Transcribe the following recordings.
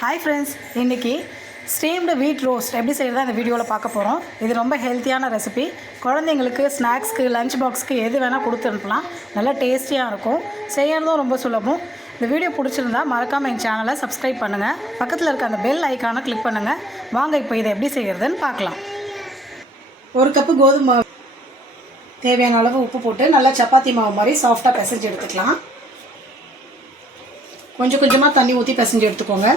Hi friends இன்றைக்கி steamed wheat roast எப்படி செய்கிறதா இந்த வீடியோவில் பார்க்க போகிறோம் இது ரொம்ப ஹெல்த்தியான ரெசிபி குழந்தைங்களுக்கு ஸ்நாக்ஸ்க்கு லஞ்ச் பாக்ஸ்க்கு எது வேணால் கொடுத்து அனுப்பலாம். நல்லா டேஸ்டியாக இருக்கும். செய்யறதும் ரொம்ப சுலபம். இந்த வீடியோ பிடிச்சிருந்தா மறக்காமல் எங்கள் சேனலை சப்ஸ்கிரைப் பண்ணுங்கள் பக்கத்தில் இருக்க அந்த பெல் ஐக்கானை கிளிக் பண்ணுங்கள் வாங்க இப்போ இதை எப்படி செய்கிறதுன்னு பார்க்கலாம். ஒரு கப்பு கோதுமை தேவையான அளவு உப்பு போட்டு நல்லா சப்பாத்தி மாவு மாதிரி சாஃப்டாக பிசைஞ்சு எடுத்துக்கலாம். கொஞ்சம் கொஞ்சமாக தண்ணி ஊற்றி பிசைஞ்சு எடுத்துக்கோங்க.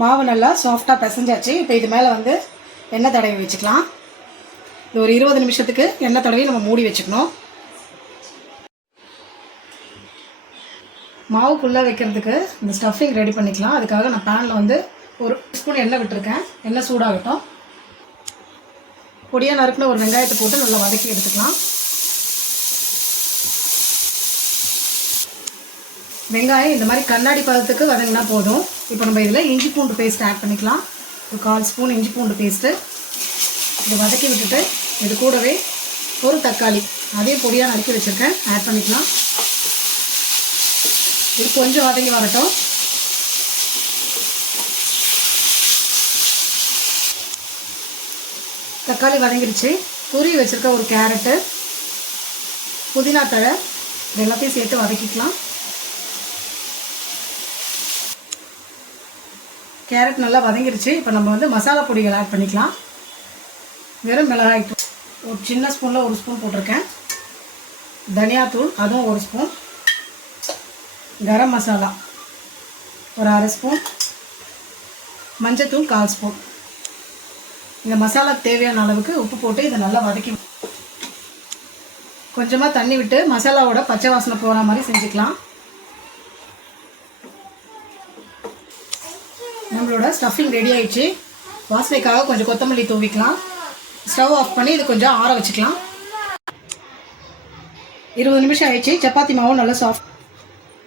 மாவு நல்லா சாஃப்டாக பிசைஞ்சாச்சு. இப்போ இது மேலே வந்து எண்ணெய் தடவி வச்சுக்கலாம். இது ஒரு இருபது நிமிஷத்துக்கு எண்ணெய் தடவி நம்ம மூடி வச்சுக்கணும். மாவுக்குள்ளே வைக்கிறதுக்கு இந்த ஸ்டஃபிங் ரெடி பண்ணிக்கலாம். அதுக்காக நான் பேனில் வந்து ஒரு ஸ்பூன் எண்ணெய் விட்டுருக்கேன். எண்ணெய் சூடாகட்டும். பொடியாக நறுக்குன்னு ஒரு வெங்காயத்தை போட்டு நல்லா வதக்கி எடுத்துக்கலாம். வெங்காயம் இந்த மாதிரி கண்ணாடி பதத்துக்கு வதங்கினா போதும். இப்போ நம்ம இதில் இஞ்சி பூண்டு பேஸ்ட் ஆட் பண்ணிக்கலாம். ஒரு கால் ஸ்பூன் இஞ்சி பூண்டு பேஸ்ட்டு இதை வதக்கி விட்டுட்டு இது கூடவே ஒரு தக்காளி. அதே பொடியாக நறுக்கி வச்சுருக்கேன். ஆட் பண்ணிக்கலாம். இது கொஞ்சம் வதங்கி வரட்டும். தக்காளி வதங்கிடுச்சு துருவி வச்சுருக்க ஒரு கேரட்டு புதினா தழை இது எல்லாத்தையும் சேர்த்து வதக்கிக்கலாம். கேரட் நல்லா வதங்கிருச்சு. இப்போ நம்ம வந்து மசாலா பொடிகள் ஆட் பண்ணிக்கலாம். வெறும் மிளகாய் தூள். ஒரு சின்ன ஸ்பூனில் ஒரு ஸ்பூன் போட்டிருக்கேன். தனியாத்தூள் அதுவும் ஒரு ஸ்பூன் கரம் மசாலா ஒரு அரை ஸ்பூன் மஞ்சத்தூள் கால் ஸ்பூன் இந்த மசாலா தேவையான அளவுக்கு உப்பு போட்டு இதை நல்லா வதக்கி கொஞ்சமாக தண்ணி விட்டு மசாலாவோட பச்சை வாசனை போகிற மாதிரி செஞ்சுக்கலாம். நம்மளோட ஸ்டஃபிங் ரெடி ஆயிடுச்சு. வாசனைக்காக கொஞ்சம் கொத்தமல்லி தூவிக்கலாம். ஸ்டவ் ஆஃப் பண்ணி இது கொஞ்சம் ஆற வச்சுக்கலாம். இருபது நிமிஷம் ஆயிடுச்சு. சப்பாத்தி மாவும் நல்லா சாஃப்ட்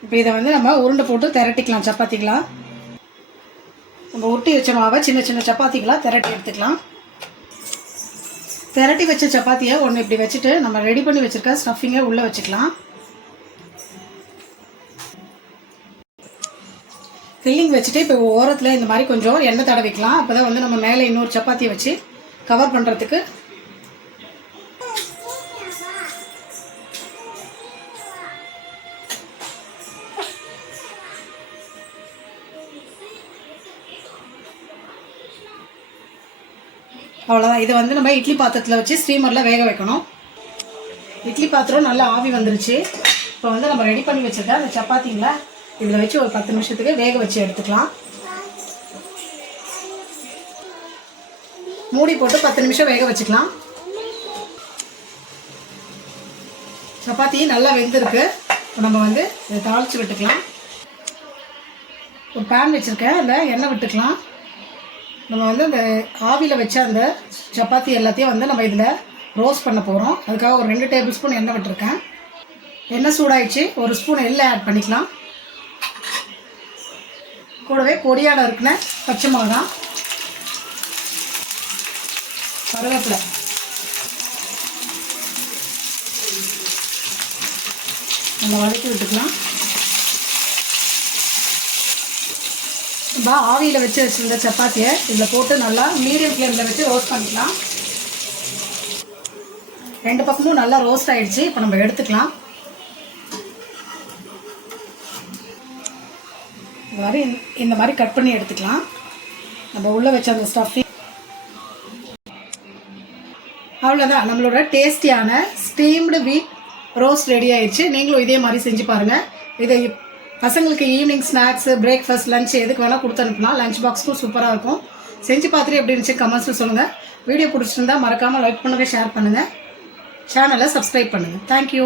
இப்போ இதை வந்து நம்ம உருண்டை போட்டு திரட்டிக்கலாம் சப்பாத்திக்கலாம் நம்ம உருட்டி வச்ச மாவை சின்ன சின்ன சப்பாத்திகளாக திரட்டி எடுத்துக்கலாம். திரட்டி வச்ச சப்பாத்தியை ஒன்று இப்படி வச்சுட்டு நம்ம ரெடி பண்ணி வச்சுருக்க ஸ்டஃபிங்கை உள்ளே வச்சுக்கலாம். ஃபில்லிங் வச்சுட்டு இப்போ ஓரத்தில் இந்த மாதிரி கொஞ்சம் எண்ணெய் தடவிக்கலாம். அப்போ தான் வந்து நம்ம மேலே இன்னொரு சப்பாத்தியை வச்சு கவர் பண்ணுறதுக்கு அவ்வளோதான் இதை வந்து நம்ம இட்லி பாத்திரத்தில் வச்சு ஸ்டீமரில் வேக வைக்கணும். இட்லி பாத்திரம் நல்லா ஆவி வந்துருச்சு. இப்போ வந்து நம்ம ரெடி பண்ணி வச்சுருக்க அந்த சப்பாத்திங்களா இதில் வச்சு ஒரு பத்து நிமிஷத்துக்கு வேக வச்சு எடுத்துக்கலாம். மூடி போட்டு பத்து நிமிஷம் வேக வச்சுக்கலாம். சப்பாத்தி நல்லா வெந்திருக்கு. இப்போ நம்ம வந்து இதை தாளித்து விட்டுக்கலாம். ஒரு பேன் வச்சுருக்கேன். அதில் எண்ணெய் விட்டுக்கலாம். நம்ம வந்து அந்த ஆவியில் வச்ச அந்த சப்பாத்தி எல்லாத்தையும் வந்து நம்ம இதில் ரோஸ்ட் பண்ண போகிறோம் அதுக்காக ஒரு ரெண்டு டேபிள் ஸ்பூன் எண்ணெய் விட்டுருக்கேன். எண்ணெய் சூடாயிடுச்சு. ஒரு ஸ்பூன் எள்ளை ஆட் பண்ணிக்கலாம். கூடவே பொடியான இருக்குன பச்சை மிளகா. கருவேப்பிலை. நல்லா வதக்கி விட்டுக்கலாம். நம்ம ஆவியில் வச்சு வச்சுருந்த சப்பாத்தியை இதில் போட்டு நல்லா மீடியம் ஃப்ளேமில் வச்சு ரோஸ்ட் பண்ணிக்கலாம். ரெண்டு பக்கமும் நல்லா ரோஸ்ட் ஆகிடுச்சு இப்போ நம்ம எடுத்துக்கலாம். இந்த மாதிரி இந்த மாதிரி கட் பண்ணி எடுத்துக்கலாம். நம்ம உள்ளே வச்ச அந்த ஸ்டஃபிங் அவ்வளோதான் நம்மளோட டேஸ்டியான ஸ்டீம்டு வீட் ரோஸ்ட் ரெடி ஆயிடுச்சு நீங்களும் இதே மாதிரி செஞ்சு பாருங்கள் இதை பசங்களுக்கு ஈவினிங் ஸ்நாக்ஸு பிரேக்ஃபாஸ்ட் லஞ்ச் எதுக்கு வேணால் கொடுத்து அனுப்புனா லஞ்ச் பாக்ஸ்க்கும் சூப்பராக இருக்கும். செஞ்சு பார்த்துட்டு எப்படி இருந்துச்சு கமெண்ட்ஸில் சொல்லுங்கள் வீடியோ பிடிச்சிருந்தா மறக்காமல் லைக் பண்ணுங்கள் ஷேர் பண்ணுங்கள் சேனலை சப்ஸ்கிரைப் பண்ணுங்கள் தேங்க்யூ